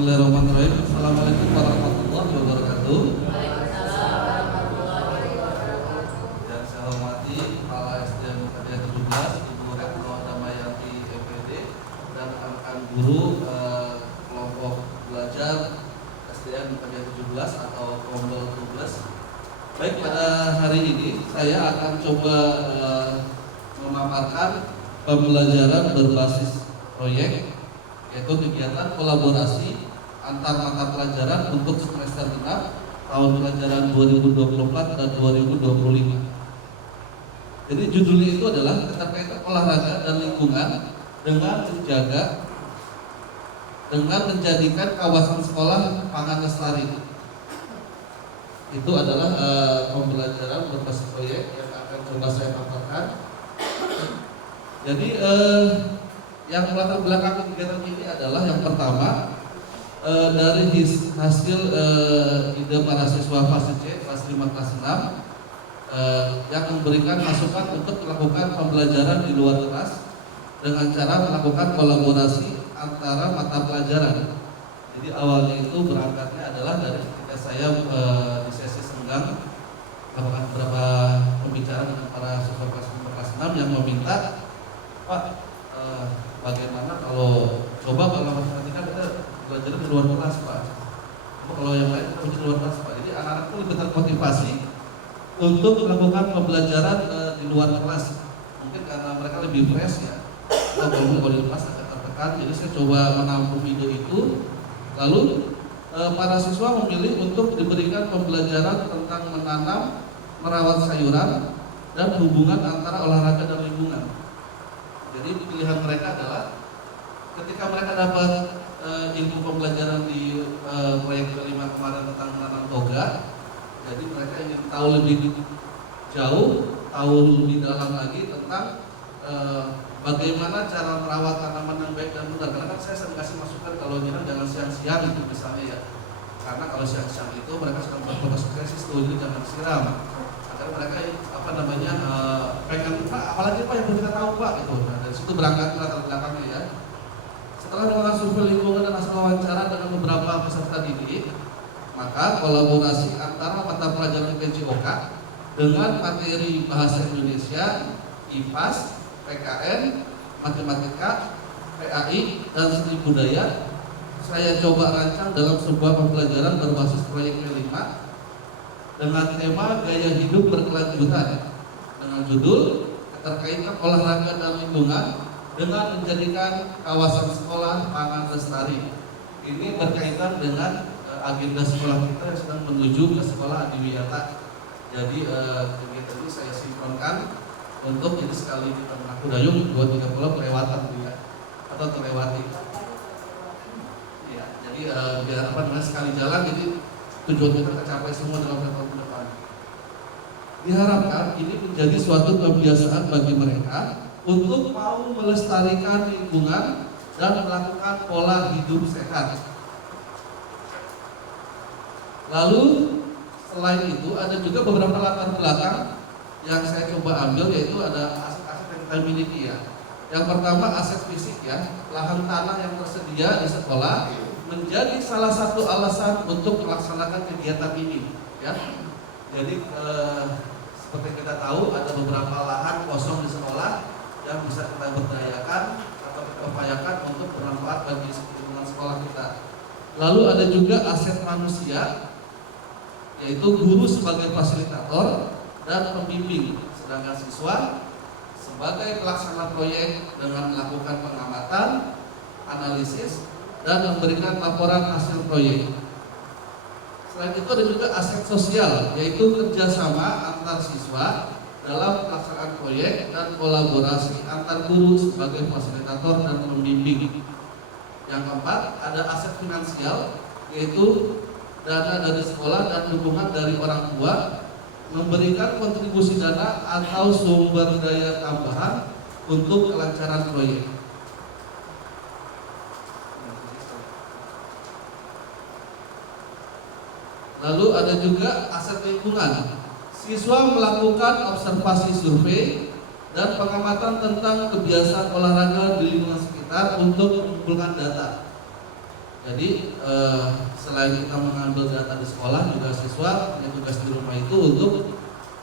Bismillahirrahmanirrahim. Assalamualaikum warahmatullahi wabarakatuh. Yang saya hormati Kepala SDM KDA 17, Ibu Retno Damayanti EPD, dan rekan guru kelompok belajar SDM KDA 17 atau Kelompok 12. Baik, pada hari ini saya akan coba memaparkan pembelajaran berbasis proyek, yaitu kegiatan kolaborasi antar mata pelajaran untuk semester genap tahun pelajaran 2024 dan 2025. Jadi judulnya itu adalah keterkaitan olahraga dan lingkungan dengan menjadikan kawasan sekolah pangan lestari. Itu adalah pembelajaran berbasis proyek yang akan coba saya paparkan. Jadi yang melatar belakang kegiatan ini adalah yang pertama dari hasil ide para siswa fase C kelas 5 kelas 6 yang memberikan masukan untuk melakukan pembelajaran di luar kelas dengan cara melakukan kolaborasi antara mata pelajaran. Jadi awalnya itu berangkatnya adalah dari ketika saya di sesi senggang melakukan beberapa pembicaraan dengan para siswa kelas 5 kelas 6 yang meminta, Pak, bagaimana kalau perhatikan kita belajar di luar kelas, Pak. Kalau yang lain kita di luar kelas, Pak. Jadi anak-anak itu lebih termotivasi untuk melakukan pembelajaran di luar kelas. Mungkin karena mereka lebih fresh ya. Kalau di kelas agak tertekan. Jadi saya coba menampung ide itu. Lalu para siswa memilih untuk diberikan pembelajaran tentang menanam, merawat sayuran, dan hubungan antara olahraga dan lingkungan. Jadi pilihan mereka adalah ketika mereka dapat ilmu pembelajaran di proyek kelima kemarin tentang menanam toga, jadi mereka ingin tahu lebih jauh, tahu lebih dalam lagi tentang bagaimana cara merawat tanaman yang baik dan benar. Karena kan saya sering kasih masukan kalau nyiram jangan siang-siang itu misalnya ya, karena kalau siang-siang itu mereka sedang berfotosintesis tuh, jadi jangan siram. Agar mereka pengen, Pak, apalagi Pak yang belum kita tahu, Pak, gitu. Nah, dari situ berangkat latar belakangnya ya. Setelah melakukan survei lingkungan dan hasil wawancara dengan beberapa peserta didik, maka kolaborasi antara mata pelajaran PJOK dengan materi bahasa Indonesia, IPAS, PKN, matematika, PAI, dan seni budaya saya coba rancang dalam sebuah pembelajaran berbasis proyek P5 dengan tema gaya hidup berkelanjutan dengan judul keterkaitan olahraga dan lingkungan dengan menjadikan kawasan sekolah pangan lestari. Ini berkaitan dengan agenda sekolah kita yang sedang menuju ke sekolah adiwiyata. Jadi kegiatan ini saya sinkronkan untuk jadi sekali kita mengaku dayung 2-3 pulau kelewatan ya, atau terlewati. Ya, jadi biar sekali jalan, jadi tujuan kita tercapai semua dalam tahun ke depan. Diharapkan ini menjadi suatu kebiasaan bagi mereka untuk mau melestarikan lingkungan dan melakukan pola hidup sehat. Lalu selain itu ada juga beberapa latar belakang yang saya coba ambil, yaitu ada aset-aset yang kita miliki ya. Yang pertama aset fisik ya, lahan tanah yang tersedia di sekolah menjadi salah satu alasan untuk melaksanakan kegiatan ini ya. Jadi seperti kita tahu ada beberapa lahan kosong di sekolah yang bisa kita berdayakan atau kita upayakan untuk bermanfaat bagi lingkungan sekolah kita. Lalu ada juga aset manusia, yaitu guru sebagai fasilitator dan pembimbing, sedangkan siswa sebagai pelaksana proyek dengan melakukan pengamatan, analisis, dan memberikan laporan hasil proyek. Selain itu ada juga aset sosial, yaitu kerjasama antar siswa dalam pelaksanaan proyek dan kolaborasi antar guru sebagai fasilitator dan pembimbing. Yang keempat ada aset finansial, yaitu dana dari sekolah dan dukungan dari orang tua, memberikan kontribusi dana atau sumber daya tambahan untuk kelancaran proyek. Lalu ada juga aset lingkungan. Siswa melakukan observasi survei dan pengamatan tentang kebiasaan olahraga di lingkungan sekitar untuk mengumpulkan data. Jadi selain kita mengambil data di sekolah, juga siswa punya tugas di rumah itu untuk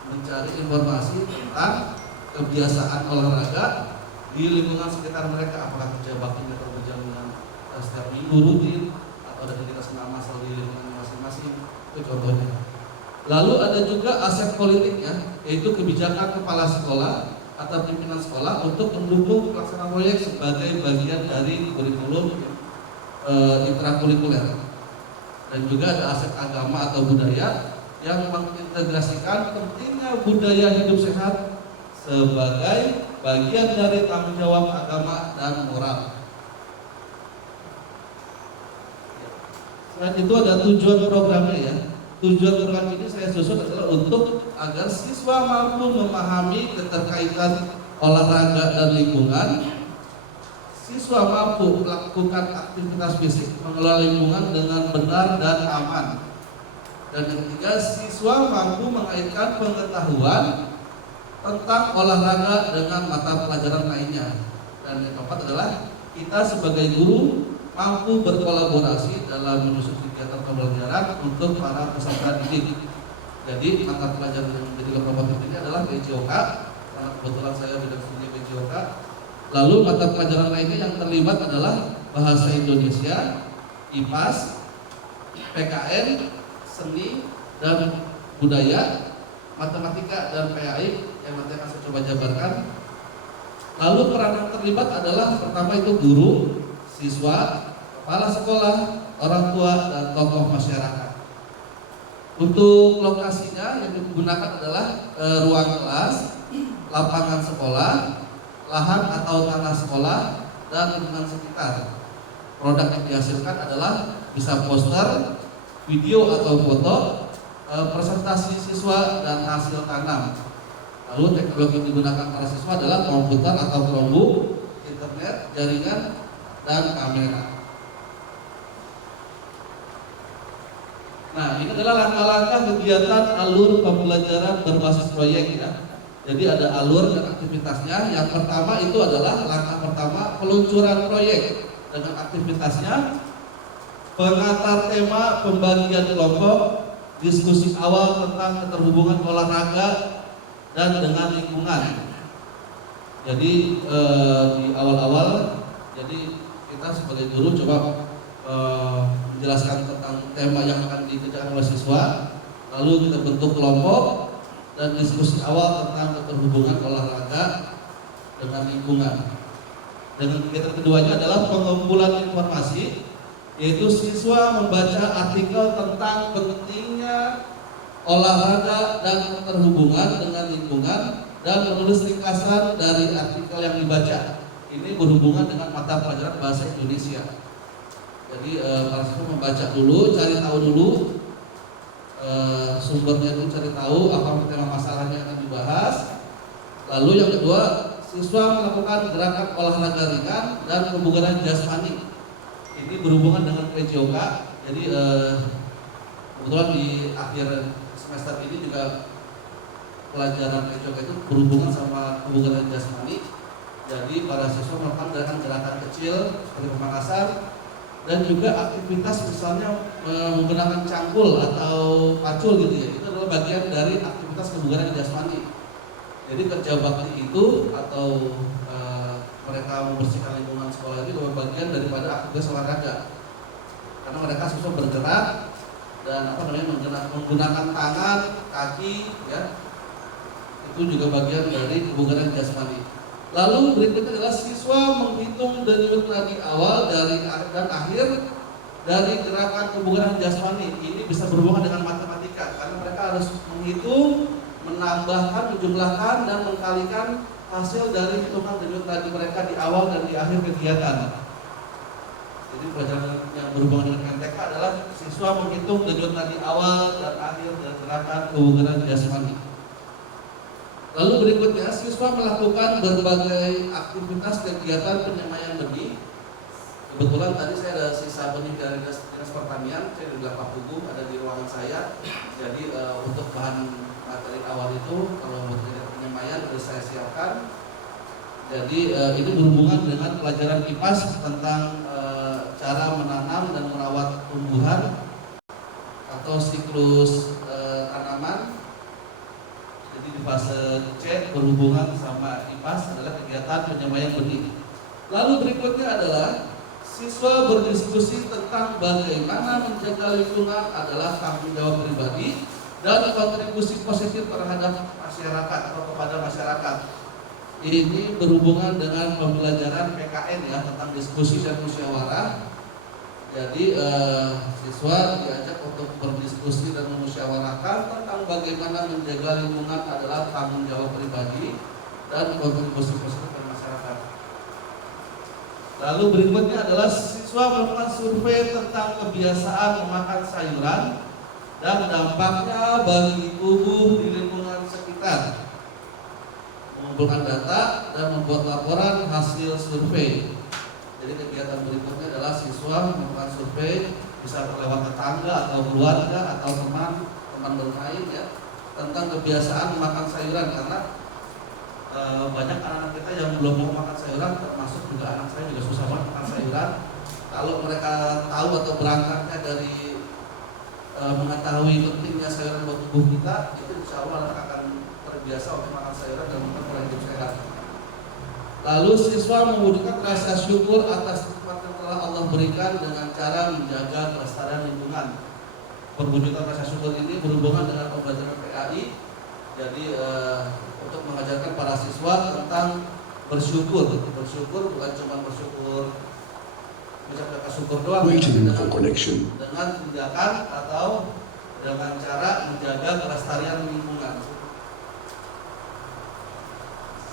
mencari informasi tentang kebiasaan olahraga di lingkungan sekitar mereka, apakah kerja bakti mereka berjalan dengan setiap minggu rutin atau ada kegiatan senam masal di lingkungan masing-masing, itu contohnya. Lalu ada juga aset politiknya, yaitu kebijakan kepala sekolah atau pimpinan sekolah untuk mendukung pelaksanaan proyek sebagai bagian dari kurikulum intrakurikuler. Dan juga ada aset agama atau budaya yang mengintegrasikan pentingnya budaya hidup sehat sebagai bagian dari tanggung jawab agama dan moral. Selain itu ada tujuan programnya ya. Tujuan program ini saya susun adalah untuk agar siswa mampu memahami keterkaitan olahraga dan lingkungan, siswa mampu melakukan aktivitas fisik, mengelola lingkungan dengan benar dan aman. Dan yang ketiga, siswa mampu mengaitkan pengetahuan tentang olahraga dengan mata pelajaran lainnya. Dan yang keempat adalah kita sebagai guru mampu berkolaborasi dalam menyusun kegiatan pembelajaran untuk para peserta didik. Jadi mata pelajaran yang menjadi lokomotif ini adalah BJOK, karena kebetulan saya bidang studi BJOK. Lalu mata pelajaran lainnya yang terlibat adalah bahasa Indonesia, IPAS, PKN, seni dan budaya, matematika dan PAI yang nanti akan saya coba jabarkan. Lalu peran yang terlibat adalah pertama itu guru, siswa, kepala sekolah, orang tua, dan tokoh masyarakat. Untuk lokasinya yang digunakan adalah ruang kelas, lapangan sekolah, lahan atau tanah sekolah, dan lingkungan sekitar. Produk yang dihasilkan adalah bisa poster, video atau foto, presentasi siswa, dan hasil tanam. Lalu teknologi yang digunakan para siswa adalah komputer atau Chromebook, internet, jaringan, dan kamera. Nah, ini adalah langkah-langkah kegiatan alur pembelajaran berbasis proyek ya. Jadi ada alur dan aktivitasnya. Yang pertama itu adalah langkah pertama peluncuran proyek dengan aktivitasnya, pengantar tema, pembagian kelompok, diskusi awal tentang keterhubungan olahraga dan dengan lingkungan. Jadi di awal-awal, jadi kita sebagai guru coba menjelaskan tentang tema yang akan dikerjakan oleh siswa, lalu kita bentuk kelompok dan diskusi awal tentang keterhubungan olahraga dengan lingkungan. Dan kegiatan keduanya adalah pengumpulan informasi, yaitu siswa membaca artikel tentang pentingnya olahraga dan keterhubungan dengan lingkungan dan menulis ringkasan dari artikel yang dibaca. Ini berhubungan dengan mata pelajaran bahasa Indonesia. Jadi para siswa membaca dulu, cari tahu dulu sumbernya dulu, cari tahu apa tema masalahnya yang akan dibahas. Lalu yang kedua, siswa melakukan gerakan olahraga ringan dan kebugaran jasmani. Ini berhubungan dengan PJOK. Jadi kebetulan di akhir semester ini juga pelajaran PJOK itu berhubungan sama kebugaran jasmani. Jadi para siswa melakukan gerakan-gerakan kecil seperti pemanasan dan juga aktivitas misalnya menggunakan cangkul atau pacul gitu ya. Itu adalah bagian dari aktivitas kebugaran jasmani. Jadi kerja bakti itu atau mereka membersihkan lingkungan sekolah itu adalah bagian daripada aktivitas olahraga. Karena mereka siswa bergerak dan menggunakan tangan, kaki ya. Itu juga bagian dari kebugaran jasmani. Lalu berikutnya adalah siswa menghitung denyut nadi awal dan akhir dari gerakan kebugaran jasmani. Ini bisa berhubungan dengan matematika karena mereka harus menghitung, menambahkan, menjumlahkan, dan mengkalikan hasil dari hitungan denyut nadi mereka di awal dan di akhir kegiatan. Jadi pelajaran yang berhubungan dengan MTK adalah siswa menghitung denyut nadi awal dan akhir dari gerakan kebugaran jasmani. Lalu berikutnya, siswa melakukan berbagai aktivitas kegiatan penyemaian benih. Kebetulan tadi saya ada sisa benih dari dinas pertanian, saya di belakang hukum ada di ruangan saya. Jadi untuk bahan materi awal itu, kalau untuk penyemaian sudah saya siapkan. Jadi ini berhubungan dengan pelajaran IPAS tentang cara menanam dan merawat tumbuhan atau siklus tanaman. Jadi di fase C berhubungan sama IPAS adalah kegiatan penyemaian benih. Lalu berikutnya adalah siswa berdiskusi tentang bagaimana menjaga lingkungan adalah tanggung jawab pribadi dan kontribusi positif terhadap masyarakat atau kepada masyarakat. Ini berhubungan dengan pembelajaran PKN ya, tentang diskusi dan musyawarah. Jadi siswa diajak untuk berdiskusi dan memusyawarahkan tentang bagaimana menjaga lingkungan adalah tanggung jawab pribadi dan kontribusi positif terhadap masyarakat. Lalu berikutnya adalah siswa melakukan survei tentang kebiasaan memakan sayuran dan dampaknya bagi tubuh di lingkungan sekitar, mengumpulkan data dan membuat laporan hasil survei. Jadi kegiatan berikutnya adalah siswa melakukan survei, bisa lewat tetangga atau keluarga atau teman bermain ya, tentang kebiasaan memakan sayuran, karena banyak anak-anak kita yang belum mau makan sayuran, termasuk juga anak saya juga susah banget makan sayuran. Kalau mereka tahu atau berangkatnya dari mengetahui pentingnya sayuran buat tubuh kita, itu insya Allah anak akan terbiasa untuk makan sayuran dan makan pola hidup sehat. Lalu siswa mewujudkan rasa syukur atas nikmat yang telah Allah berikan dengan cara menjaga kelestarian lingkungan. Perwujudan rasa syukur ini berhubungan dengan pembelajaran PAI. Jadi untuk mengajarkan para siswa tentang bersyukur. Bersyukur bukan cuma bersyukur mengucapkan syukur doang, dengan tindakan atau dengan cara menjaga kelestarian lingkungan.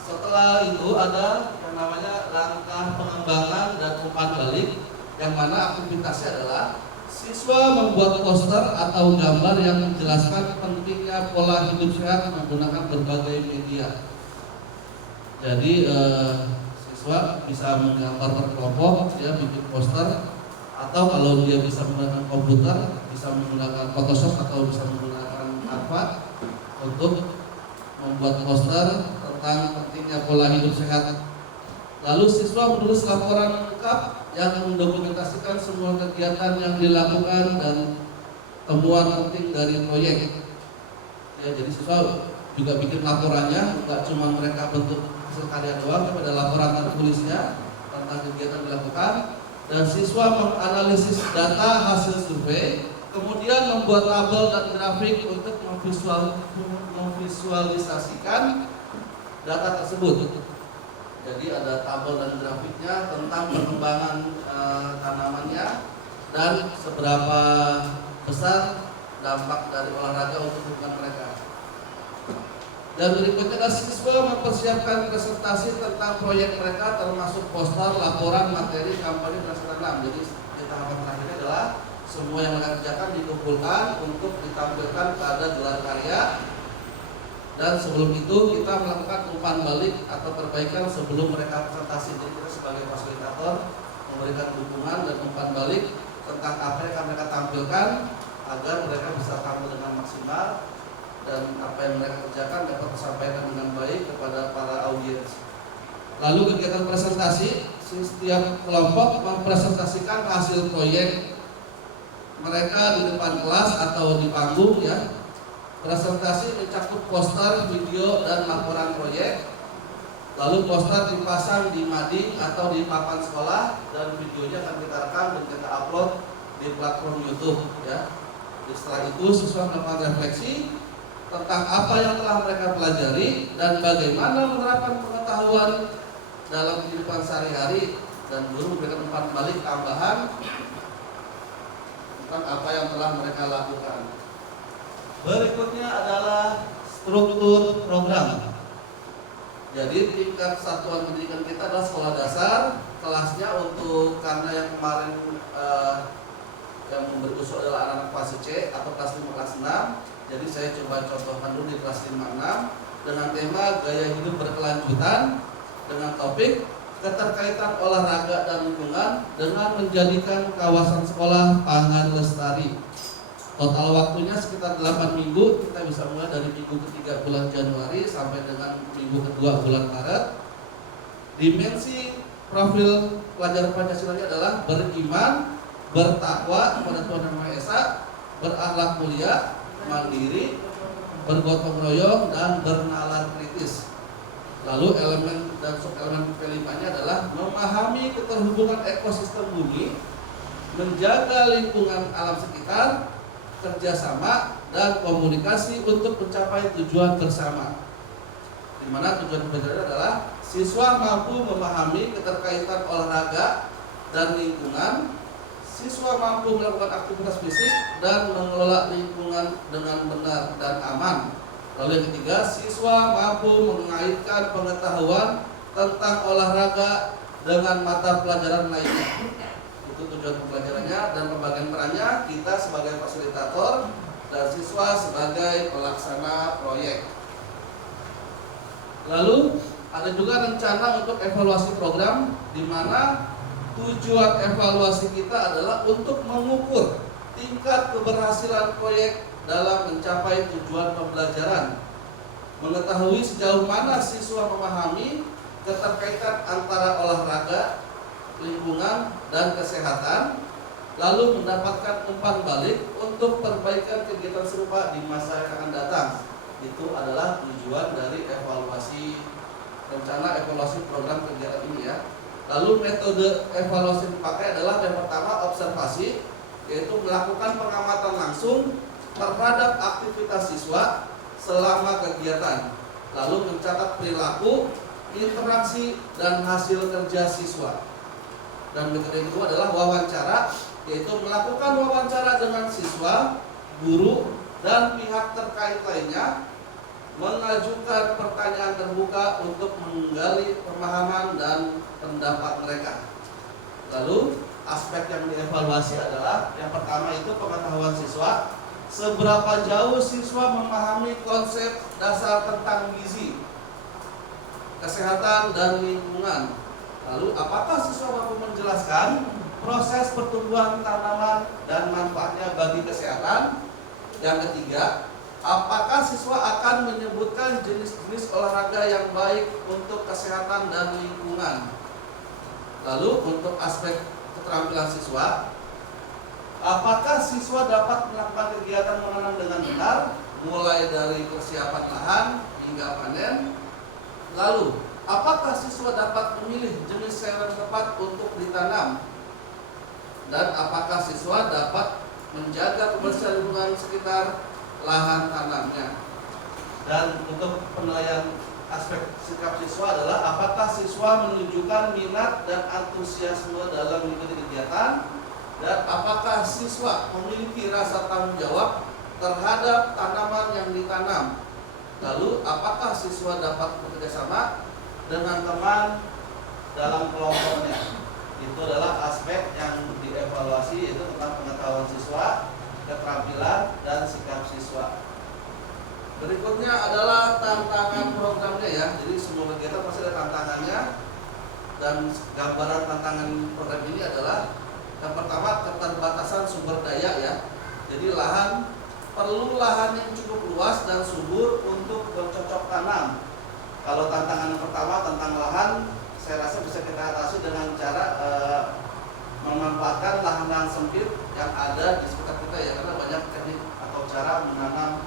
Setelah itu ada yang namanya langkah pengembangan dan umpan balik, yang mana aktivitasnya adalah siswa membuat poster atau gambar yang menjelaskan pentingnya pola hidup sehat menggunakan berbagai media. Jadi siswa bisa menggambar berkelompok, dia bikin poster, atau kalau dia bisa menggunakan komputer, bisa menggunakan Photoshop atau bisa menggunakan Canva untuk membuat poster tentang pentingnya pola hidup sehat. Lalu siswa menulis laporan lengkap yang mendokumentasikan semua kegiatan yang dilakukan dan temuan penting dari proyek. Ya, jadi siswa juga bikin laporannya, bukan cuma mereka bentuk hasil karya doang, tapi ada laporan tertulisnya tentang kegiatan dilakukan. Dan siswa menganalisis data hasil survei, kemudian membuat tabel dan grafik untuk memvisualisasikan data tersebut. Jadi ada tabel dan grafiknya tentang perkembangan tanamannya dan seberapa besar dampak dari olahraga untuk lingkungan mereka. Dan berikutnya adalah siswa mempersiapkan presentasi tentang proyek mereka, termasuk poster, laporan, materi, kampanye, dan tanam. Jadi tahapan terakhirnya adalah semua yang mereka kerjakan dikumpulkan untuk ditampilkan pada gelar karya. Dan sebelum itu kita melakukan umpan balik atau perbaikan sebelum mereka presentasi. Jadi kita sebagai fasilitator memberikan dukungan dan umpan balik tentang apa yang akan mereka tampilkan agar mereka bisa tampil dengan maksimal dan apa yang mereka kerjakan dapat disampaikan dengan baik kepada para audiens. Lalu kegiatan presentasi, setiap kelompok mempresentasikan hasil proyek mereka di depan kelas atau di panggung ya. Presentasi mencakup poster, video, dan laporan proyek. Lalu poster dipasang di mading atau di papan sekolah dan videonya akan kita rekam dan kita upload di platform YouTube ya. Setelah itu siswa melakukan refleksi tentang apa yang telah mereka pelajari dan bagaimana menerapkan pengetahuan dalam kehidupan sehari-hari, dan guru memberikan umpan balik tambahan tentang apa yang telah mereka lakukan. Berikutnya adalah struktur program. Jadi tingkat satuan pendidikan kita adalah sekolah dasar. Kelasnya untuk karena yang kemarin yang memberi usul adalah anak-anak kelas C atau kelas 5 kelas 6. Jadi saya coba contohkan dulu di kelas 5-6 dengan tema gaya hidup berkelanjutan dengan topik keterkaitan olahraga dan lingkungan dengan menjadikan kawasan sekolah pangan lestari. Total waktunya sekitar 8 minggu, kita bisa mulai dari minggu ketiga bulan Januari sampai dengan minggu kedua bulan Maret. Dimensi profil pelajar Pancasilanya adalah beriman, bertakwa kepada Tuhan Yang Maha Esa, berakhlak mulia, mandiri, bergotong royong, dan bernalar kritis. Lalu elemen dan subelemen kelimanya adalah memahami keterhubungan ekosistem bumi, menjaga lingkungan alam sekitar, kerjasama, dan komunikasi untuk mencapai tujuan bersama. Di mana tujuan pembelajaran adalah siswa mampu memahami keterkaitan olahraga dan lingkungan, siswa mampu melakukan aktivitas fisik dan mengelola lingkungan dengan benar dan aman. Lalu yang ketiga, siswa mampu mengaitkan pengetahuan tentang olahraga dengan mata pelajaran lainnya. Itu tujuan pembelajarannya, dan pembagian perannya kita sebagai fasilitator dan siswa sebagai pelaksana proyek. Lalu ada juga rencana untuk evaluasi program, di mana tujuan evaluasi kita adalah untuk mengukur tingkat keberhasilan proyek dalam mencapai tujuan pembelajaran, mengetahui sejauh mana siswa memahami keterkaitan antara olahraga, lingkungan, dan kesehatan, lalu mendapatkan umpan balik untuk perbaikan kegiatan serupa di masa yang akan datang. Itu adalah tujuan dari evaluasi, rencana evaluasi program kegiatan ini ya. Lalu metode evaluasi yang dipakai adalah yang pertama observasi, yaitu melakukan pengamatan langsung terhadap aktivitas siswa selama kegiatan, lalu mencatat perilaku, interaksi, dan hasil kerja siswa. Dan metode yang kedua adalah wawancara, yaitu melakukan wawancara dengan siswa, guru, dan pihak terkait lainnya, mengajukan pertanyaan terbuka untuk menggali pemahaman dan pendapat mereka. Lalu aspek yang dievaluasi adalah yang pertama itu pengetahuan siswa, seberapa jauh siswa memahami konsep dasar tentang gizi, kesehatan, dan lingkungan. Lalu apakah siswa mampu menjelaskan proses pertumbuhan tanaman dan manfaatnya bagi kesehatan? Yang ketiga, apakah siswa akan menyebutkan jenis-jenis olahraga yang baik untuk kesehatan dan lingkungan? Lalu untuk aspek keterampilan siswa, apakah siswa dapat melakukan kegiatan menanam dengan benar, mulai dari persiapan lahan hingga panen? Lalu, apakah siswa dapat memilih jenis sayuran tepat untuk ditanam? Dan apakah siswa dapat menjaga kebersihan lingkungan sekitar lahan tanamnya? Dan untuk penilaian aspek sikap siswa adalah apakah siswa menunjukkan minat dan antusiasme dalam mengikuti kegiatan, dan apakah siswa memiliki rasa tanggung jawab terhadap tanaman yang ditanam. Lalu apakah siswa dapat bekerjasama dengan teman dalam kelompoknya. Itu adalah aspek yang dievaluasi, yaitu tentang pengetahuan siswa, keterampilan, dan sikap siswa. Berikutnya adalah tantangan programnya ya. Jadi semua kegiatan pasti ada tantangannya, dan gambaran tantangan program ini adalah yang pertama keterbatasan sumber daya ya. Jadi perlu lahan yang cukup luas dan subur untuk bercocok tanam. Kalau tantangan yang pertama tentang lahan, saya rasa bisa kita atasi dengan cara memanfaatkan lahan-lahan sempit yang ada di sekitar kita ya, karena banyak teknik atau cara menanam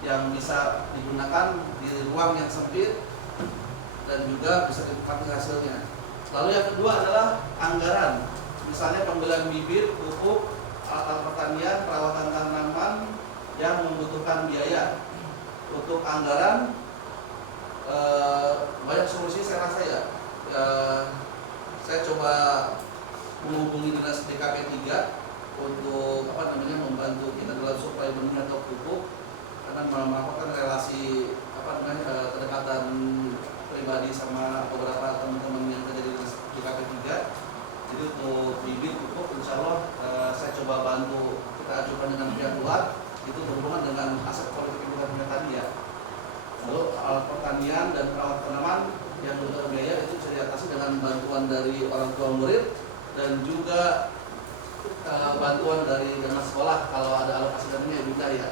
yang bisa digunakan di ruang yang sempit dan juga bisa dinikmati hasilnya. Lalu yang kedua adalah anggaran, misalnya pembelian bibit, pupuk, alat pertanian, perawatan tanaman yang membutuhkan biaya. Untuk anggaran banyak solusi saya rasa ya. Saya coba menghubungi dinas DKP 3 untuk membantu kita dalam suplai benih atau pupuk, karena memanfaatkan relasi kedekatan pribadi sama beberapa teman-teman yang kerja di dinas DKP 3. Jadi untuk bibit pupuk insya Allah saya coba bantu kita ajukan dengan pihak luar, itu berhubungan dengan aset politik yang kita punya tadi ya. Lalu alat pertanian dan perawat tanaman yang membutuhkan biaya itu bisa diatasi dengan bantuan dari orang tua murid dan juga bantuan dari dana sekolah kalau ada alokasi dananya yang bisa ya.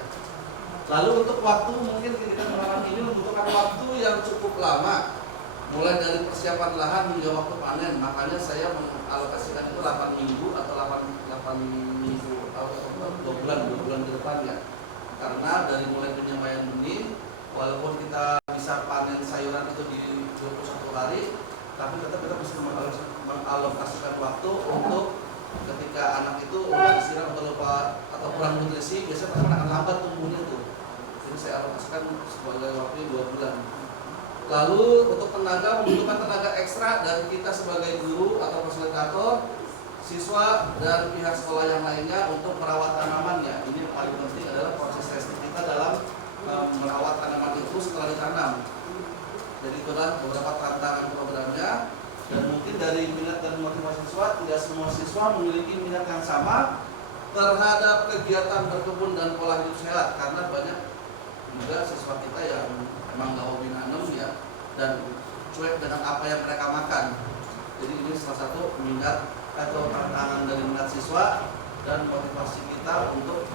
Lalu untuk waktu, mungkin kegiatan penanaman ini membutuhkan waktu yang cukup lama mulai dari persiapan lahan hingga waktu panen. Makanya saya mengalokasikan itu 8 minggu atau 8 minggu atau 2 bulan ke depan ya. Karena dari mulai penyampaian benih, walaupun kita bisa panen sayuran itu di 21 hari, tapi tetap kita bisa mengalokasikan waktu untuk ketika anak itu lupa disiram atau lupa atau kurang nutrisi, biasanya teman akan lambat tumbuhnya tuh. Jadi saya alokasikan sebagai waktu 2 bulan. Lalu untuk tenaga, membutuhkan tenaga ekstra dari kita sebagai guru atau fasilitator, siswa dan pihak sekolah yang lainnya untuk merawat tanamannya. Ini yang paling penting adalah proses testing kita dalam merawat tanaman itu setelah ditanam. Jadi itulah beberapa tantangan programnya. Dan mungkin dari minat dan motivasi siswa, tidak semua siswa memiliki minat yang sama terhadap kegiatan berkebun dan pola hidup sehat, karena banyak juga siswa kita yang memang nggak hobi nanam ya, dan cuek dengan apa yang mereka makan. Jadi ini salah satu minat atau tantangan dari minat siswa dan motivasi kita untuk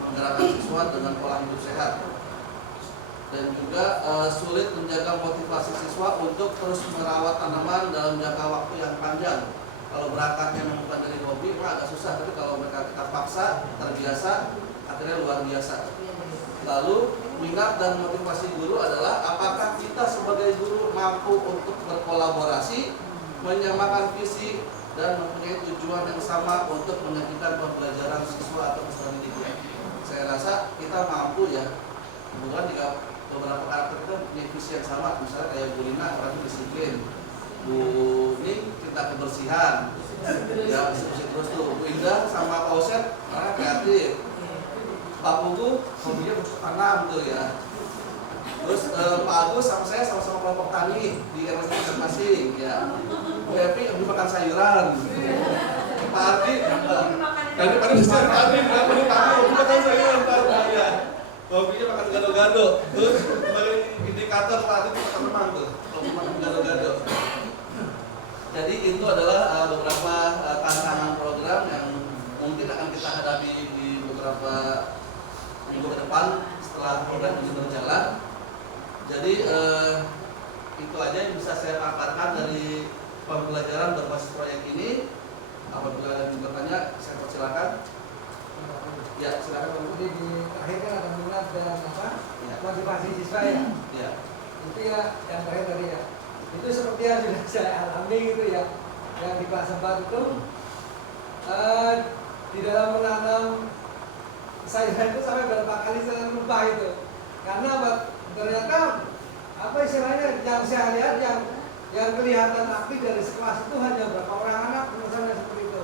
menggerakkan siswa dengan pola hidup sehat. Dan juga sulit menjaga motivasi siswa untuk terus merawat tanaman dalam jangka waktu yang panjang. Kalau berangkatnya bukan dari hobi, agak susah. Tapi kalau mereka kita paksa, terbiasa, akhirnya luar biasa. Lalu minat dan motivasi guru adalah apakah kita sebagai guru mampu untuk berkolaborasi, menyamakan visi, dan mempunyai tujuan yang sama untuk menyajikan pembelajaran siswa atau peserta didiknya. Saya rasa kita mampu ya. Bukan jika beberapa karakter kita punya visi yang sama, misalnya kayak Bu Lina orangnya disiplin, Bu Ning cinta kebersihan, ya diskusi terus tuh. Bu Indah sama Pak Osep orangnya kreatif, Pak Pugu hobinya bercocok tanam tuh ya. Terus Pak Agus sama saya sama-sama kelompok tani di RW masing-masing ya. Bu Evi hobi makan sayuran, Pak Ardi tadi pada bisa Pak Ardi berapa nih Pak Ardi makan sayuran Pak Ardi ya. Hobinya makan gado-gado, terus sebagai indikator saat itu teman-teman tuh, hobi makan gado-gado. Jadi itu adalah beberapa tantangan program yang mungkin akan kita hadapi di beberapa minggu ke depan setelah program ini berjalan. Jadi itu aja yang bisa saya paparkan dari pembelajaran berbasis proyek ini. Apabila ada yang bertanya, saya persilakan. Ya, silakan. Jadi di akhir kan ada minat dan apa? Ya. Motivasi siswa ya. Ya. Itu ya yang terakhir tadi ya. Itu seperti yang sudah saya alami gitu ya. Yang di kelas 4 itu di dalam menanam sayuran itu sampai berapa kali saya lupa itu. Karena apa? Ternyata apa istilahnya yang saya lihat yang kelihatan aktif dari sekelas itu hanya berapa orang anak, misalnya seperti itu.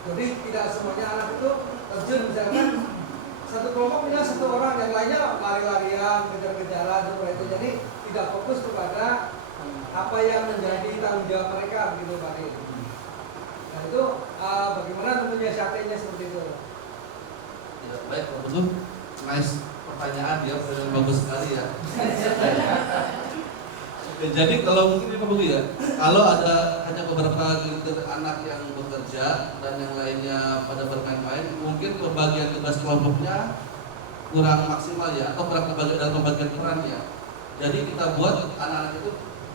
Jadi tidak semuanya anak itu terjun, misalkan satu kelompok punya 1 orang, yang lainnya lari-larian, kejar-kejaran seperti itu. Jadi tidak fokus kepada apa yang menjadi tanggung jawab mereka gitu Pak. Nah itu bagaimana tentunya syatinya seperti itu. Ya, baik, betul. Nice pertanyaan dia, bagus sekali ya. Jadi kalau mungkin Pak Bugi ya, kalau ada hanya beberapa anak yang bekerja dan yang lainnya pada bermain-main, mungkin pembagian tugas kelompoknya kurang maksimal ya, atau kurang terbagi dalam pembagian perannya. Jadi kita buat anak-anak itu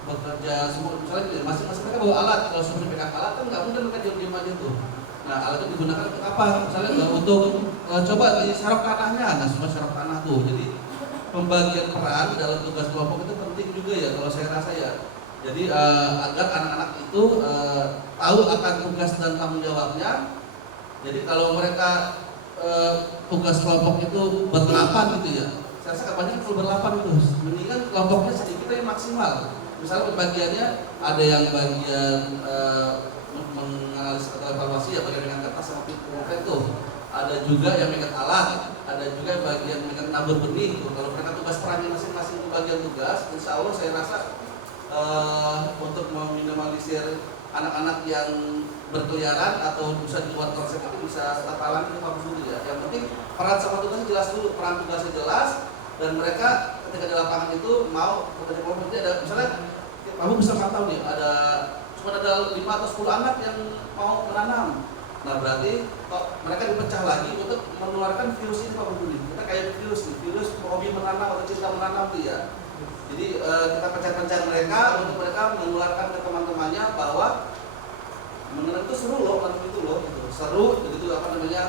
bekerja semua, misalnya masing-masing mereka bawa alat. Kalau suruh pegang alat kan nggak mungkin mereka diam-diam aja tuh. Nah alat itu digunakan untuk apa? Misalnya untuk coba saraf tanahnya, nah semua saraf tanah tuh. Jadi pembagian peran dalam tugas kelompok itu penting juga ya kalau saya rasa ya. Jadi agar anak-anak itu tahu akan tugas dan tanggung jawabnya. Jadi kalau mereka tugas kelompok itu ber-8 gitu ya, saya rasa kebanyakan kalau ber-8 itu mendingan kelompoknya sedikit tapi maksimal. Misalnya pembagiannya ada yang bagian menganalisis atau evaluasi ya, bagian dengan kertas sama pulpen tuh. Ada juga yang megang alat, ada juga yang bagian megang nabur benih tuh. Kalau mereka tugas perannya masing-masing bagian tugas, insya Allah saya rasa untuk meminimalisir anak-anak yang berkeliaran atau bisa di luar konsep itu bisa tatalan itu bagus dulu ya. Yang penting peran sama tugasnya jelas dulu, peran tugasnya jelas, dan mereka ketika di lapangan itu mau bekerja kelompok. Ada misalnya kamu bisa mantau nih, cuma ada 5 atau 10 anak yang mau menanam. Nah berarti mereka dipecah lagi untuk menularkan virus ini Pak Budi. Kita kayak virus nih, virus hobi menanam atau cinta menanam tuh ya. Jadi kita pencet-pencet mereka untuk mereka mengeluarkan ke teman-temannya bahwa mengenai itu seru loh, mengenai itu loh, gitu. Seru, begitu apa namanya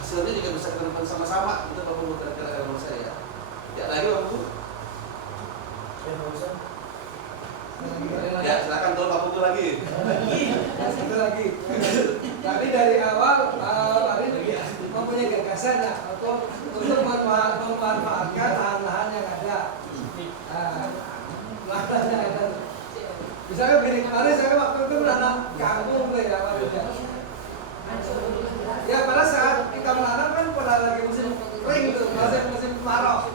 hasilnya juga bisa kita lakukan sama-sama. Itu Bapak Bu kira-kira menurut saya ya. Ya lagi Bapak Bu. Ya silakan tuh Bapak Bu lagi. Satu lagi. Tapi dari awal Pak Arin mempunyai gagasan ya untuk memanfaatkan lahan-lahan yang ada. Lahan yang ada. Misalnya begini, kemarin saya waktu itu menanam kangkung tuh ya Pak Arin. Ya pada saat kita menanam kan pada lagi musim kering tuh, musim kemarau.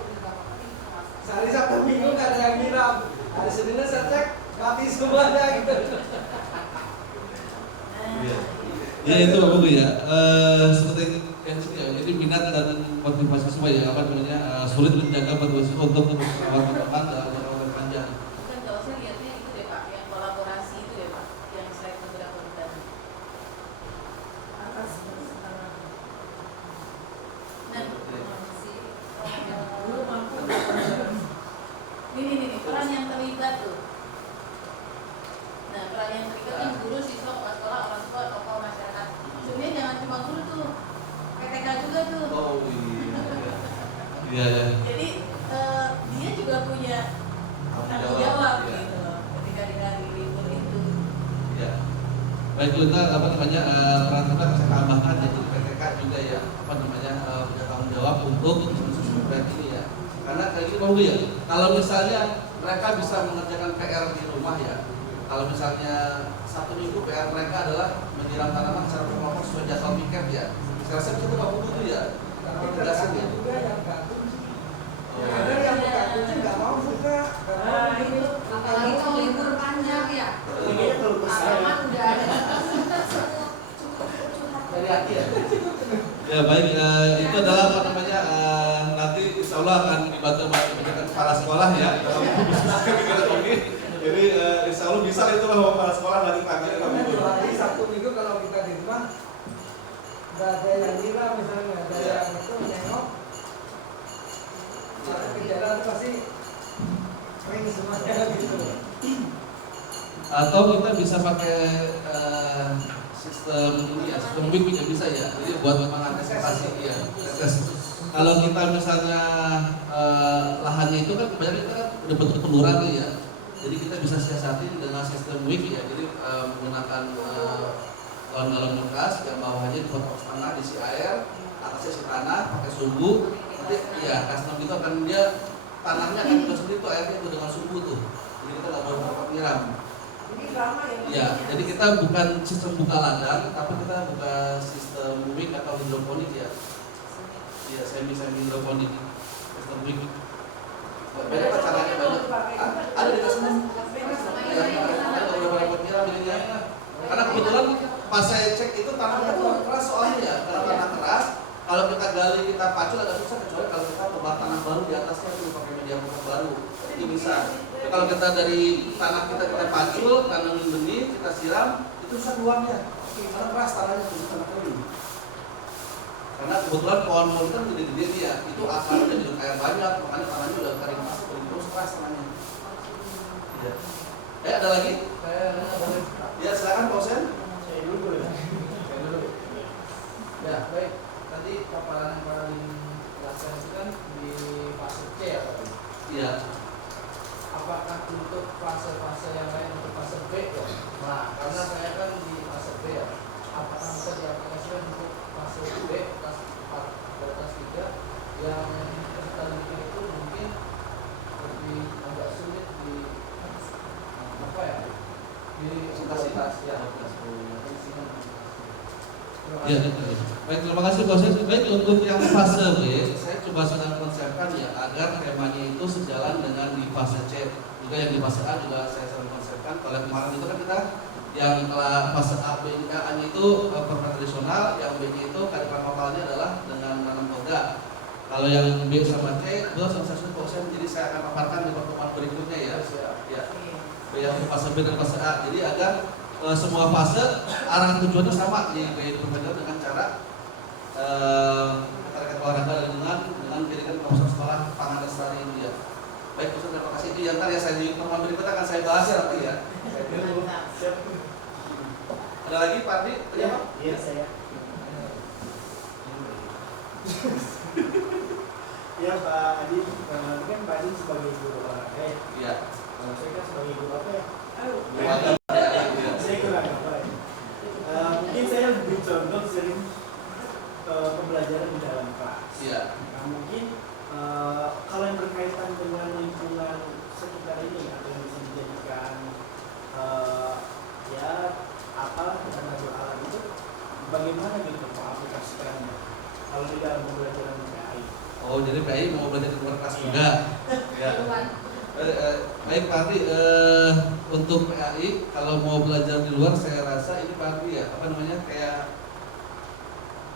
Sehari Sabtu Minggu nggak ada yang nyiram. Hari Seninnya saya cek mati semuanya gitu. Ya itu Bapak Bu ya. Seperti yang sini ya, jadi minat dan motivasi semua ya apa namanya sulit menjaga motivasi untuk merawat tanaman dalam jangka panjang. Bukan kalau saya lihatnya itu deh Pak, yang kolaborasi itu deh Pak, yang saya beberapa tadi. Atas dan belum mampu. Ini peran yang terlibat tuh. Nah peran yang terlibat kan guru, siswa, kepala sekolah, orang tua, tokoh masyarakat. Sebenarnya jangan cuma guru tuh, PTK juga tuh. Oh iya. Iya. Jadi dia juga punya tanggung jawab gitu loh, ketika di libur itu. Ya. Baik kita apa namanya peran kita saya tambahkan jadi PTK juga ya apa namanya punya tanggung jawab untuk proyek ini ya. Karena kayak gini Bapak Bu ya, kalau misalnya mereka bisa mengerjakan PR di rumah ya, kalau misalnya satu minggu PR mereka adalah menyiram tanaman secara berkelompok sesuai jadwal piket ya, saya rasa itu Bapak Bu itu ya, integrasi ya. Juga yang gabung. Ada yang gabung nggak mau juga. Itu apalagi kalau libur panjang ya. Alamat udah ada. Dari hati ya. Ya baik, itu adalah apa namanya nanti insya Allah akan dibantu dengan kepala sekolah ya. Jadi insya Allah bisa itu lah kepala sekolah nanti pagi Hari Sabtu Minggu kalau kita di rumah nggak ada yang nyiram misalnya, ada yang itu nengok, ke jalan pasti kering semuanya gitu. Atau kita bisa pakai sistem ini ya, sistem week juga bisa ya. Jadi buat mengantisipasi ya. Kalau kita misalnya lahannya itu kan kebanyakan kita kan udah bentuk peluran ya. Jadi kita bisa siasati dengan sistem week ya. Jadi menggunakan galon-galon bekas yang bawahnya dipotong setengah, diisi air, atasnya isi tanah, pakai sumbu. Nanti ya custom itu akan dia tanahnya akan juga sendiri tuh airnya itu dengan sumbu tuh. Jadi kita nggak boleh pakai penyiram. Ya, jadi kita bukan sistem buka ladang, tapi kita buka sistem wing atau hidroponik ya. Iya, semi hidroponik, sistem wing. Beda apa caranya banyak? Ada di atas semua. Ada beberapa penyiram ininya. Karena kebetulan pas saya cek itu tanahnya tuh keras soalnya ya. Karena tanah keras, kalau kita gali kita pacul agak susah kecuali kalau kita buat tanah baru di atasnya itu pakai media pupuk baru. Itu bisa. Tapi kalau kita dari tanah kita pacul, tanamin benih, kita siram, itu susah buangnya. Karena keras tanahnya itu tanah kering. Karena kebetulan pohon-pohon kan gede-gede dia, itu akarnya udah hidup air banyak, makanya tanahnya udah kering masuk, terus keras tanahnya. Ya. Ada lagi? Ya silakan Pak Hussein. Saya dulu ya. Ya baik. Tadi paparan yang paling jelaskan itu kan di fase C ya Pak? Iya. Apakah untuk fase-fase yang lain untuk fase B ya? Nah, karena saya kan di fase B ya. Apakah bisa diaplikasikan untuk fase B, kelas 4, kelas 3 yang kita bikin itu mungkin lebih agak sulit di apa ya? Di kapasitas ya. Ya, baik, terima kasih Pak Hussein. Baik, untuk yang fase B, saya coba sedang konsepkan ya agar temanya itu sejalan dengan di fase C. Juga yang di fase A juga saya sedang konsepkan. Kalau yang kemarin itu kan kita yang fase A, B, A-nya itu permainan tradisional, yang B-nya itu kearifan lokalnya adalah dengan nanam toga. Kalau yang B sama C, itu sama saya Pak Hussein, jadi saya akan paparkan di pertemuan berikutnya ya. Ya. Yang fase B dan fase A. Jadi agar semua fase arah tujuannya sama di perbedaan dengan cara masyarakat olahraga dengan pendidikan profesor sekolah pangan lestari itu ya. Baik, ntar ya saya di pertemuan berikutnya akan saya bahas ya nanti ya. Mantap. Ada lagi Pak Ardi? Tanya Pak? Iya saya. Ya Pak Adi, kan Pak Adi sebagai guru olahraga ya. Iya. Kalau saya kan sebagai guru apa ya? Wadah. Saya kurang apa ya? Mungkin saya lebih condong sering pembelajaran di dalam kelas. Iya. Nah, mungkin kalau yang berkaitan dengan lingkungan sekitar ini atau yang bisa dijadikan ya apa dan alat itu bagaimana gitu mengaplikasikannya kalau di dalam pembelajaran PAI? Oh, jadi PAI mau belajar di luar kelas juga. Ya. Duluan. Baik Pak Ardi, untuk PAI kalau mau belajar di luar saya rasa ini Pak Ardi ya, apa namanya, kayak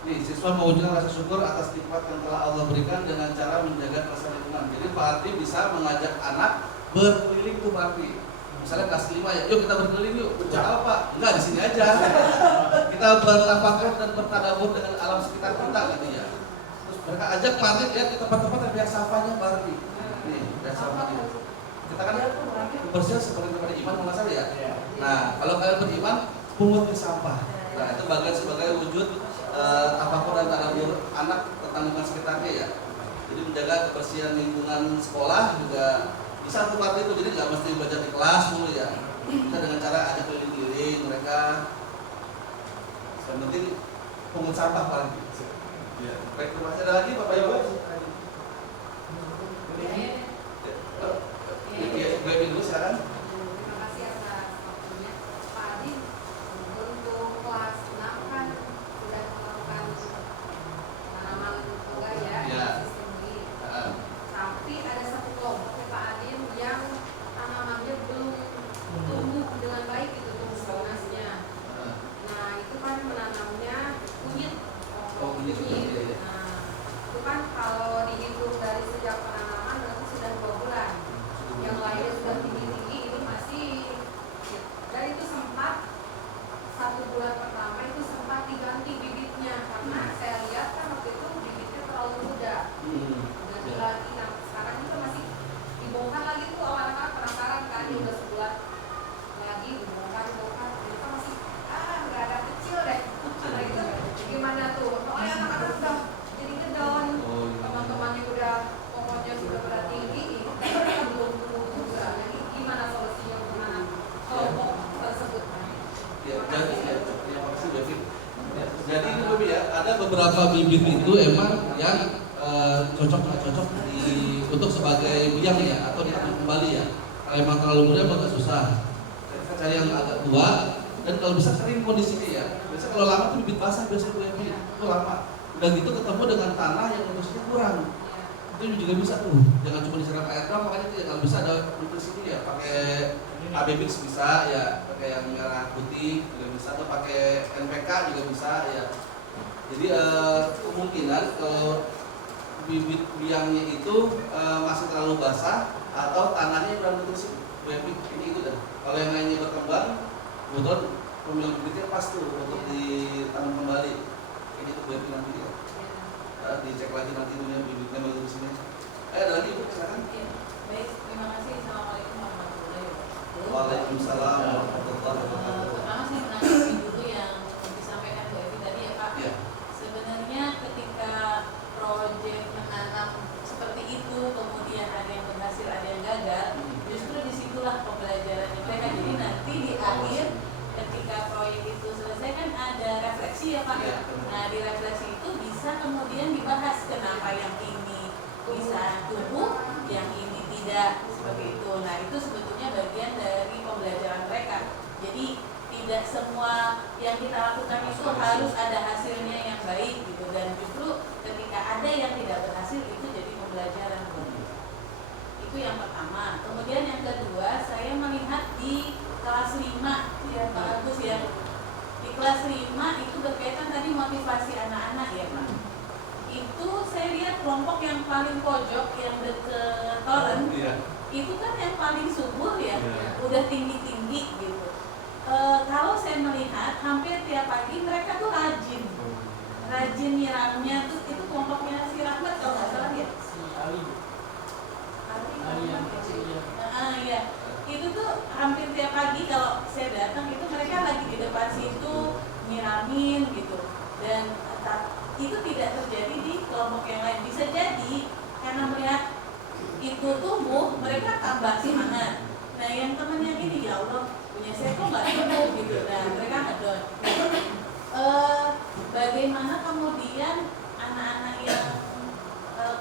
nih, siswa mewujudkan rasa syukur atas nikmat yang telah Allah berikan dengan cara menjaga kelestarian lingkungan. Jadi Pak Ardi bisa mengajak anak berkeliling tuh Pak Ardi. Misalnya kelas 5 ya, yuk kita berkeliling yuk. Buat apa Pak? Enggak, di sini aja. Kita bertafakur dan bertadabur dengan alam sekitar kita gitu ya. Terus mereka ajak Pak Ardi lihat di tempat-tempat yang biar sampahnya Pak Ardi. Nih, biar sampah ini. Kita kan kebersihan seperti kepada iman mengasal ya. Nah, kalau kalian beriman, punguti sampah. Nah, itu bagian sebagai wujud tafakur dan tadabur anak tentang lingkungan sekitarnya ya. Jadi menjaga kebersihan lingkungan sekolah juga bisa tuh Pak Ardi itu. Jadi nggak mesti belajar di kelas dulu ya. Bisa dengan cara ajak keliling-keliling mereka. Yang penting pungut sampah Pak Ardi. Ya. Baik, terima kasih. Ada lagi Bapak Ibu? Ya, Ibu Evi dulu silakan. Terima kasih atas waktunya. Pak Adi, untuk kelas 6 kan sudah melakukan tanaman bunga ya, Ya. sistem ini. Tapi ada satu kelompok ya Pak Adi yang tanamannya belum tumbuh dengan baik itu tumbuh tunasnya. Nah itu kan menanamnya kunyit, Oh, kunyit. Iya. Nah itu kan kalau dihitung dari sejak penanaman berarti sudah 2 bulan. Yang lainnya sudah tinggi-tinggi, ini masih, dan itu sempat 1 bulan pertama itu sempat diganti bibitnya karena saya lihat kan waktu itu bibitnya terlalu muda, ganti lagi. Nah sekarang itu masih dibongkar lagi tuh, anak-anak penasaran kan, dia udah sebulan lagi dibongkar ternyata masih nggak ada kecil deh. Nah itu gimana tuh? Soalnya anak-anak udah jadi ngedon, teman-temannya udah pokoknya sudah berat tinggi, tapi belum tumbuh juga. Jadi gimana solusinya gimana kelompok tersebut? Ya, jadi ya, makasih Bu Evi. Jadi ini Bu Evi ya, ada beberapa bibit itu emang yang cocok nggak cocok untuk sebagai biang ya, atau ditanam kembali ya. Kalau emang terlalu muda emang agak susah. Kita cari yang agak tua dan kalau bisa kering kondisinya ya. Biasanya kalau lama tuh bibit basah biasanya Bu Evi, itu lama. Udah gitu ketemu dengan tanah yang nutrisinya kurang. Itu juga bisa tuh, jangan cuma disiram air doang, makanya itu ya, kalau bisa ada nutrisinya ya, pakai AB Mix bisa ya, pakai yang merah putih juga bisa, atau pakai NPK juga bisa ya. Jadi kemungkinan kalau bibit biangnya itu masih terlalu basah atau tanahnya kurang nutrisi, ini itu dah. Kalau yang lainnya berkembang, kebetulan pemilihan bibitnya pas tuh untuk ditanam kembali. Ini tuh buat nanti ya. Dicek lagi nanti dunia bibitnya bagus di sini. Ada lagi Bu, silakan. Baik, terima kasih. Assalamualaikum warahmatullahi wabarakatuh. Waalaikumsalam warahmatullahi wabarakatuh. Pertama sih menanggapi dulu yang disampaikan Bu Evi tadi ya Pak. Ya. Sebenarnya ketika proyek menanam seperti itu, kemudian ada yang berhasil, ada yang gagal, justru disitulah pembelajarannya mereka. Jadi nanti di akhir ketika proyek itu selesai kan ada refleksi ya Pak. Ya. Nah di refleksi itu bisa kemudian dibahas kenapa yang ini bisa tumbuh, yang ini tidak, seperti itu. Nah itu sebetulnya bagian dari pembelajaran mereka. Jadi tidak semua yang kita lakukan itu harus ada hasilnya yang baik gitu, dan justru ketika ada yang tidak berhasil itu jadi pembelajaran. Itu yang pertama. Kemudian yang kedua, saya melihat di kelas 5 ya Pak Agus ya. Di kelas 5 itu berkaitan tadi motivasi anak-anak ya Pak. Itu saya lihat kelompok yang paling pojok yang deket toren, itu kan yang paling subur ya, udah tinggi-tinggi gitu. Kalau saya melihat hampir tiap pagi mereka tuh rajin nyiramnya tuh. Itu kelompoknya si Rahmat kalau nggak salah ya. Ali yang kecil ya. Iya, itu tuh hampir tiap pagi kalau saya datang itu mereka lagi di depan situ nyiramin gitu, dan itu tidak terjadi di kelompok yang lain. Bisa jadi karena melihat itu tumbuh, mereka tambah semangat. Nah, yang temen yang ini, ya Allah, punya saya kok nggak tumbuh gitu. Nah, mereka ngedon. Bagaimana kemudian anak-anak yang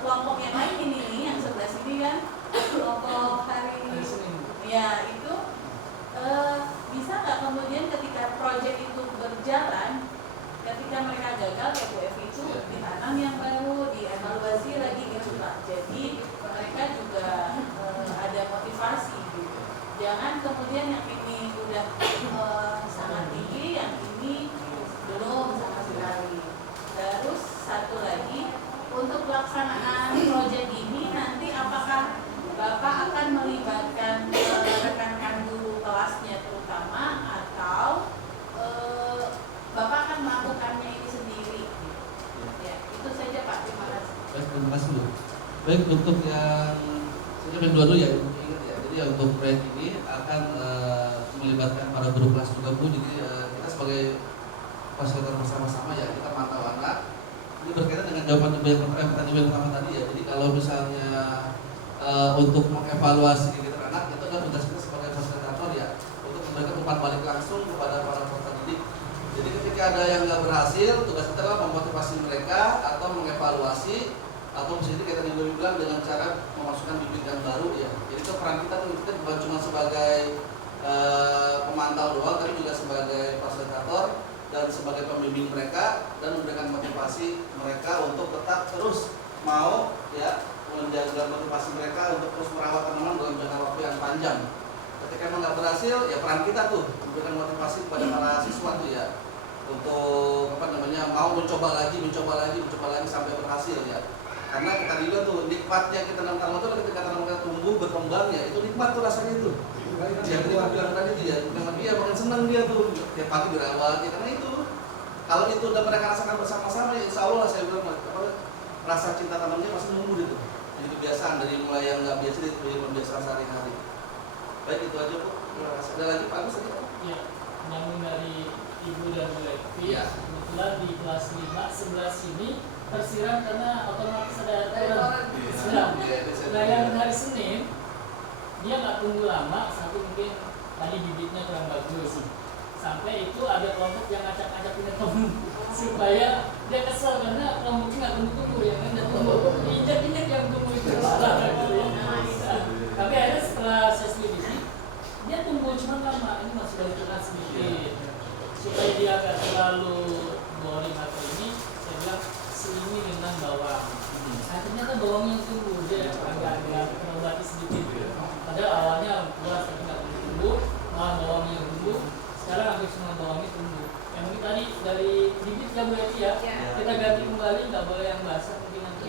kelompok yang lain ini nih, yang sebelah sini kan, kelompok hari ya itu bisa nggak kemudian ketika proyek itu berjalan, ketika mereka gagal kayak Bu Evi itu ditanam yang baru, dievaluasi lagi gitu Pak. Jadi mereka juga ada motivasi gitu. Jangan kemudian yang ini udah sangat tinggi, yang ini belum sama sekali. Terus satu lagi, untuk pelaksanaan proyek ini nanti apakah Bapak akan melibatkan rekan-rekan guru kelasnya terutama, atau Bapak akan melakukannya ini sendiri? Ya, itu saja Pak. Terima kasih. Baik, terima kasih Bu. Baik, untuk yang saya yang dua dulu ya, ingat ya. Jadi untuk proyek ini akan melibatkan para guru kelas juga Bu. Jadi kita sebagai fasilitator bersama-sama ya, kita mantau anak. Ini berkaitan dengan jawaban Ibu yang pertama tadi ya. Jadi kalau misalnya untuk mengevaluasi kegiatan anak, itu adalah tugas kita sebagai fasilitator ya, untuk memberikan umpan balik langsung kepada para peserta didik. Jadi ketika ada yang nggak berhasil, tugas kita adalah memotivasi mereka atau mengevaluasi, atau misalnya kita juga bilang dengan cara memasukkan bibit yang baru ya. Jadi itu peran kita tuh, kita bukan cuma sebagai pemantau doang, tapi juga sebagai fasilitator dan sebagai pembimbing mereka, dan memberikan motivasi mereka untuk tetap terus mau ya menjaga motivasi mereka untuk terus merawat tanaman dalam jangka waktu yang panjang. Ketika memang nggak berhasil, ya peran kita tuh memberikan motivasi kepada para siswa tuh ya, untuk mau mencoba lagi sampai berhasil ya. Karena kita lihat tuh nikmatnya kita nanam tanaman itu ketika tanaman kita tumbuh berkembang ya, itu nikmat tuh rasanya tuh. Yang kita bilang tadi tuh ya, memang dia makin senang dia tuh tiap pagi dirawat ya, karena itu kalau itu udah mereka rasakan bersama-sama ya, insya Allah saya bilang rasa cinta tanamnya pasti numbuh itu. Jadi kebiasaan dari mulai yang nggak biasa dari pembiasaan sehari-hari. Baik, itu aja Bu. Terima kasih. Ada lagi Pak Agus tadi? Iya, nyambung dari Ibu dan Bu Evi. Iya. Kebetulan di kelas 5 sebelah sini tersiram karena otomatis ada aturan siram. Nah, yang hari Senin dia nggak tunggu lama, satu mungkin tadi bibitnya kurang bagus. Sampai itu ada kelompok yang ngacak-ngacak punya temen supaya dia kesel karena kelompoknya nggak tumbuh-tumbuh, yang kan udah tumbuh injak-injak yang tumbuh itu salah gitu ya. Tapi akhirnya setelah saya selidiki dia tumbuh cuma lama, ini masih dari tengah sedikit supaya dia agak terlalu boring atau ini, saya bilang selingi dengan bawang. Nah, ternyata bawang yang tumbuh dia agak terobati sedikit. Padahal awalnya buah tapi nggak tumbuh, malah bawang yang tumbuh. Sekarang hampir semua bawangnya tumbuh. Yang mungkin tadi dari bibit ya Bu Evi ya, kita ganti kembali, nggak boleh yang basah mungkin nanti.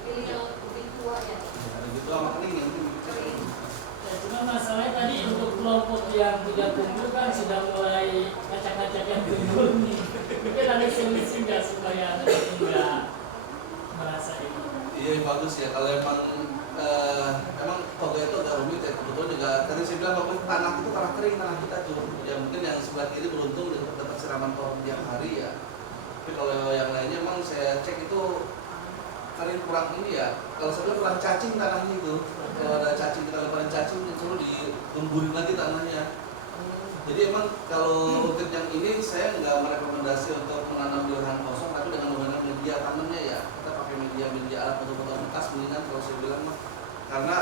Pilih yang lebih tua ya. Itu sama kering yang Kering. Ya, cuma masalahnya tadi untuk kelompok yang tidak tumbuh kan sudah mulai ngacak-ngacak yang tumbuh nih. Mungkin ada solusi nggak supaya anak itu nggak merasa itu? Iya, bagus ya. Kalau emang toga itu agak rumit ya. Kebetulan juga tadi saya bilang bahwa tanah itu tanah kering, tanah kita tuh. Ya mungkin yang sebelah kiri beruntung dapat siraman pohon tiap hari ya. Tapi kalau yang lainnya emang saya cek itu kali kurang ini ya. Kalau saya bilang kurang cacing tanahnya itu. Kalau ada cacing, kita lebaran cacing, suruh ditumbuhin lagi tanahnya. Jadi emang kalau untuk yang ini saya nggak merekomendasi untuk menanam di lahan kosong, tapi dengan menggunakan media tanamnya ya. Kita pakai media alat potong-potong bekas mendingan kalau saya bilang mah. Karena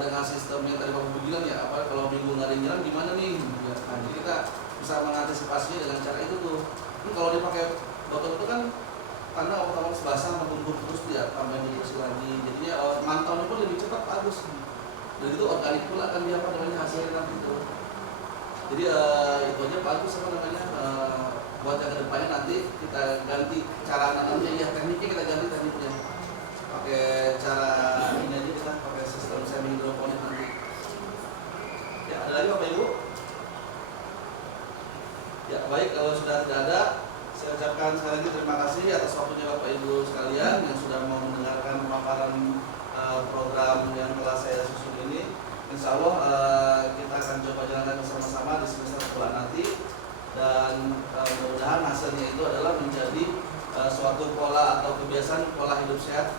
dengan sistem yang tadi Bapak bilang ya, apa kalau minggu nggak ada yang nyerang gimana nih? Ya, jadi kita bisa mengantisipasinya dengan cara itu tuh. Ini kalau dipakai botol itu kan karena otomatis basah menumbuh terus dia tambahin terus lagi. Jadinya mantaunya pun lebih cepat bagus. Dan itu organik pula kan dia apa namanya hasilnya nanti itu. Jadi itu aja bagus apa namanya buat yang kedepannya nanti kita ganti cara nanamnya ya, tekniknya kita ganti tekniknya. Pakai cara ini aja, kita pakai sistem semi hidroponik nanti. Ya, ada lagi Bapak Ibu? Ya, baik, kalau sudah tidak ada, saya ucapkan sekali lagi terima kasih atas waktunya Bapak Ibu sekalian yang sudah mau mendengarkan pemaparan program yang telah saya susun ini. insya Allah kita akan coba jalankan bersama-sama di semester bulan nanti, dan mudah-mudahan hasilnya itu adalah menjadi suatu pola atau kebiasaan pola hidup sehat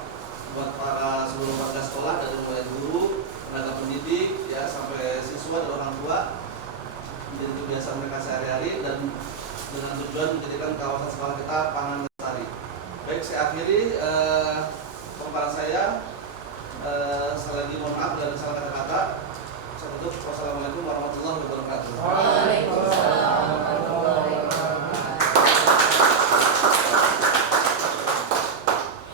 buat para seluruh warga sekolah, dari mulai guru, tenaga pendidik, ya sampai siswa dan orang tua, menjadi kebiasaan mereka sehari-hari dan dengan tujuan menjadikan kawasan sekolah kita pangan lestari. Baik, saya akhiri.